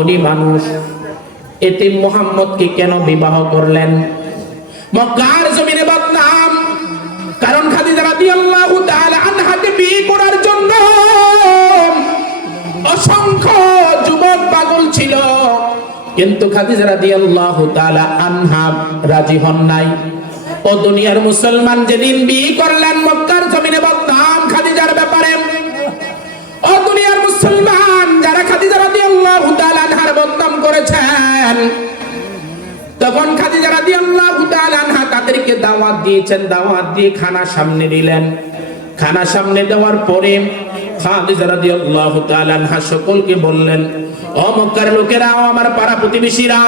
উনি মানুষ এতিম মুহাম্মদকে কেন বিবাহ করলেন? মক্কার জমিনে বদনাম, কারণ খাদিজা রাদিয়াল্লাহু তাআলা আনহাকে বিয়ে করার জন্য অসংখ্য যুবক পাগল ছিল, কিন্তু খাদিজা রাদিয়াল্লাহু তাআলা আনহা রাজি হন নাই। ও দুনিয়ার মুসলমান, যেদিন বিয়ে করলেন মক্কার জমিনে বদনাম খাদিজার ব্যাপারে। ও দুনিয়ার মুসলমান, যারা খাদিজা রাদিয়াল্লাহু তাআলা আনহার বদনাম করেছেন, তখন খাদিজা রাদিয়াল্লাহু তাআলা আনহা তাদেরকে দাওয়াত দিয়েছেন, দাওয়াত দিয়ে খানা সামনে দিলেন। খানা সামনে দেওয়ার পরে খাদিজা রাদিয়াল্লাহু তাআলা আনহা সকলকে বললেন, ও মক্কার লোকেরা, ও আমার পাড়া প্রতিবেশীরা,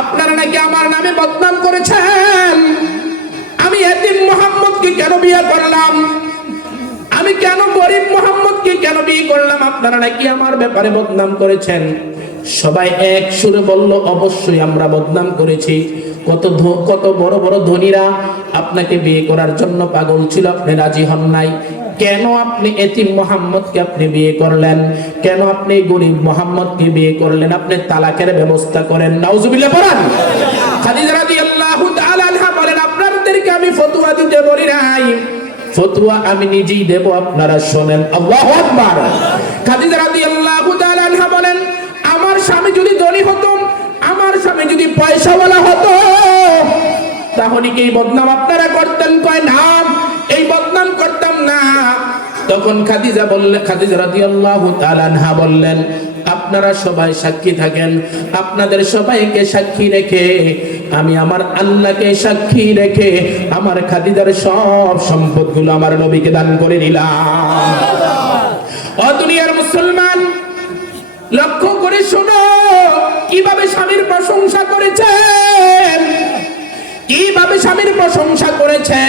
আপনারা নাকি আমার নামে বদনাম করেছেন। আমি এতিম মুহাম্মদকে কেন বিয়ে করলাম? আমি কেন গরিব মুহাম্মদকে কেন বিয়ে করলাম? আপনারা নাকি আমার ব্যাপারে বদনাম করেছেন। সবাই এক সুরে বলল, অবশ্যই আমরা বদনাম করেছি। কত বড় বড় ধনীরা আপনাকে বিয়ে করার জন্য পাগল ছিল, আপনি রাজি হন নাই। কেন আপনি এতিম মুহাম্মদকে আপনি বিয়ে করলেন? কেন আপনি গরিব মুহাম্মদকে বিয়ে করলেন? আপনি তালাকের ব্যবস্থা করেন। নাউজুবিল্লাহ পড়ান। খাদিজা রাদিয়াল্লাহু তাআলা আনহা বলেন, আপনাদেরকে আমি ফতোয়া দিতে বলি নাই, ফতোয়া আমি নিজেই দেব, আপনারা শুনেন। আল্লাহু আকবার। খাদিজা রাদিয়াল্লাহু তাআলা আনহা বলেন, আমার স্বামী যদি ধনী হতো, আমার স্বামী যদি পয়সাওয়ালা হতো, তাহলে কি এই বদনাম আপনারা করতেন? কয় না, এই বদনাম করতাম না। তখন খাদিজা রাদিয়াল্লাহু তাআলা আনহা বললেন, আপনারা সবাই সাক্ষী থাকেন, আপনাদের সবাইকে সাক্ষী রেখে আমি আমার আল্লাহকে সাক্ষী রেখে আমার খাদিজার সব সম্পদগুলো আমার নবীকে দান করে দিলাম। ও দুনিয়ার মুসলমান, লক্ষ্য করে শোনো কিভাবে স্বামীর প্রশংসা করেছে, কিভাবে স্বামীর প্রশংসা করেছে।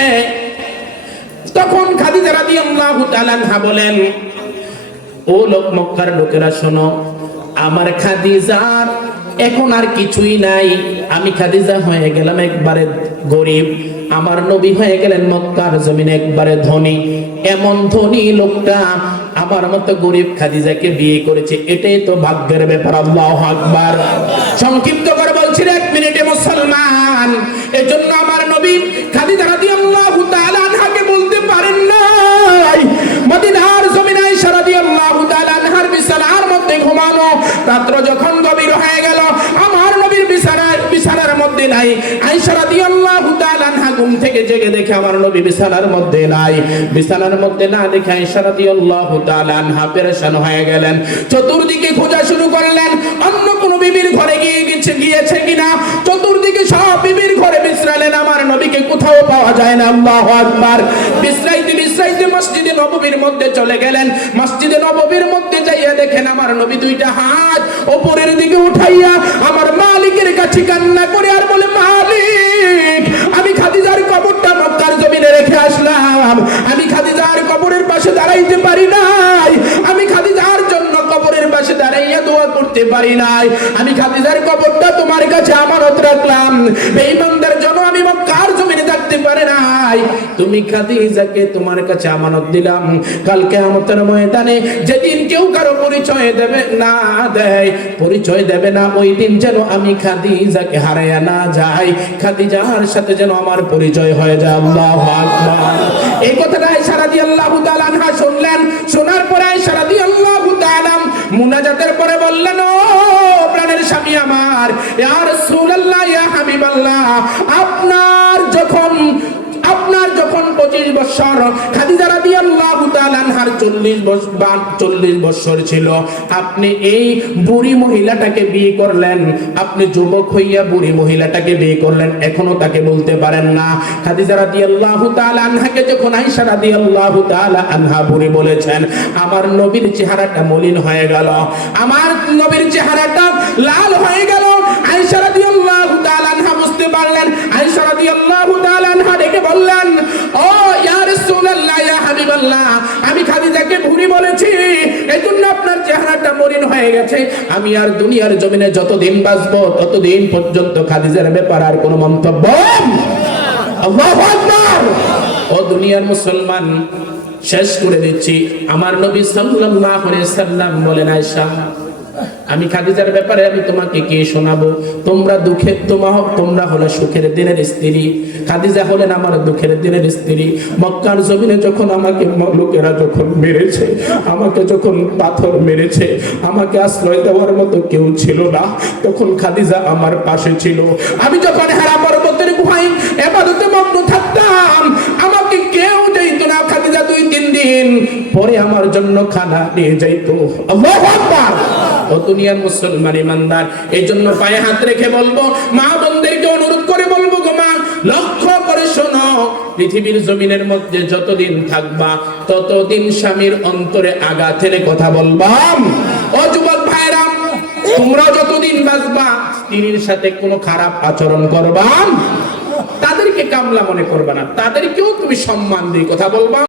তখন খাদিজা রাদিয়াল্লাহু তাআলা আনহা বলেন, ও মক্কার লোকেরা শোনো, আমার খাদিজার এখন আর কিছুই নাই। আমি খাদিজা হয়ে গেলাম একবারে গরিব, আমার নবী হয়ে গেলেন মক্কার জমিনে একবারে ধনী। এমন ধনী লোকটা আমার মতো গরিব খাদিজাকে বিয়ে করেছে, এটাই তো ভাগ্যের ব্যাপার। আল্লাহু আকবার। সংক্ষিপ্ত করে বলছি, 1 মিনিটে মুসলমান, এজন্য আমার নবী খাদিজা রাদিয়াল্লাহু তাআলা আনহাকে বলতে পারেন নাই, মদিনার জমিনে আয়েশা রাদিয়াল্লাহু তাআলা আনহার বিছানার মধ্যে ঘুমানো। রাত্র যখন গভীর হয়ে গেল, আমার নবীর বিছানার মধ্যে নাই। আয়েশা রাদিয়াল্লাহু তাআলা আনহা ঘুম থেকে জেগে দেখে আমার নবী বিছানার মধ্যে নাই। বিছানার মধ্যে না দেখে আয়েশা রাদিয়াল্লাহু তাআলা আনহা পেরেশান হয়ে গেলেন। চতুর্দিকে খোঁজা শুরু করলেন, অন্য কোন বিবির ঘরে গিয়েছে কিনা। চতুর্দিকে সব বিবির ঘরে বিশ্রাইলেন, আমার নবীকে কোথাও পাওয়া যায় না। আল্লাহু আকবার। বিশ্রাইতে মসজিদে নববীর মধ্যে চলে গেলেন। মসজিদে নববীর মধ্যে যাইয়া দেখেন আমার নবী দুইটা হাত উপরের দিকে উঠাইয়া আমার মালিকের কাছে কান্না করে আর বলে, মালিক, আমি খাদিজার কবরটা মক্কার জমিনে রেখে আসলাম, আমি খাদিজার কবরের পাশে দাঁড়াইতে পারি নাই, আমি খাদিজার জন্য কবরের পাশে দাঁড়াইয়া দোয়া করতে পারি নাই, আমি খাদিজার কবরটা তোমার কাছে আমানত রাখলাম, বেঈমানদের জন্য আমি মক্কার জমিনে থাকতে পারি নাই, তুমি খাদিজাকে তোমার কাছে আমানত দিলাম। কাল কিয়ামতের ময়দানে যেদিন কেউ কারো পরিচয় দেবে না, ওই দিন যেন আমি খাদিজাকে হারাইয়া না যাই, খাদিজার সাথে যেন আমার পরিচয় হয়ে যায়। আল্লাহু আকবার। এই কথাটা আয়েশা রাদিয়াল্লাহু তাআলা আনহা শুনলেন। শোনার পরে আয়েশা রাদিয়াল্লাহু তাআলা মুনাজাতের পরে বললেন, ও প্রাণের স্বামী আমার, ইয়া রাসূলুল্লাহ, ইয়া হাবিবাল্লাহ, আপনার যখন 25 বছর, খাদিজা রাদিয়াল্লাহু তাআলা আনহার 40 বছর ছিল, আপনি এই বুড়ি মহিলাটাকে বিয়ে করলেন, আপনি যুবক হইয়া বুড়ি মহিলাটাকে বিয়ে করলেন, এখনো তাকে বলতে পারেন না। খাদিজা রাদিয়াল্লাহু তাআলা আনহাকে যখন আয়েশা রাদিয়াল্লাহু তাআলা আনহা বুড়ি বলেছেন, আমার নবীর চেহারাটা মলিন হয়ে গেল, আমার নবীর চেহারাটা লাল হয়ে গেল। আয়েশা রাদিয়াল্লাহু তাআলা আনহা বুঝতে পারলেন। আয়েশা রাদিয়াল্লাহু তাআলা আনহা ডেকে বললেন, ও ইয়া রাসূলুল্লাহ, ইয়া হাবিবাল্লাহ, আমি খাদিজাকে বুড়ি বলেছি, এজন্য আপনার চেহারাটা মলিন হয়ে গেছে। আমি আর দুনিয়ার জমিনে যতদিন বাঁচবো ততদিন পর্যন্ত খাদিজার ব্যাপারে আর কোনো মন্তব্য। আল্লাহু আকবার। ও দুনিয়ার মুসলমান, শেষ করে দিচ্ছি। আমার নবী সাল্লাল্লাহু আলাইহি সাল্লাম বলেন, আয়েশা আমি খাদিজার ব্যাপারে আমি তোমাকে কি শোনাবো? তোমরা দুঃখের তোমরা হলে সুখের দিনের স্ত্রী, খাদিজা হলেন আমার দুঃখের দিনের স্ত্রী। মক্কার জমিনে যখন আমাকে লোকেরা যখন মেরেছে, আমাকে যখন পাথর মেরেছে, আমাকে আশ্রয় দেওয়ার মতো কেউ ছিল না, তখন খাদিজা আমার পাশে ছিল। আমি যখন হেরা পর্বতের গুহায় ইবাদতে মগ্ন থাকতাম, আমাকে কেউ যাইতো না। খাদিজা 2-3 দিন পরে আমার জন্য খানা নিয়ে যাইতো। আল্লাহু আকবার। ও দুনিয়ার মুসলমান ইমানদার, এই জন্য পায়ে হাত রেখে বলবো, মা বোনদেরকে অনুরোধ করে বলবো, গো মা, লক্ষ্য করে শোনো, পৃথিবীর জমিনের মধ্যে যতদিন থাকবা ততদিন স্বামীর অন্তরে আঘাত এনে কথা বলবা। ও যুবক ভাইরা, তোমরা যতদিন বাঁচবা স্ত্রীর সাথে কোনো খারাপ আচরণ করবা, তাদেরকে কামলা মনে করবা না, তাদেরকেও তুমি সম্মান দিয়ে কথা বলবা।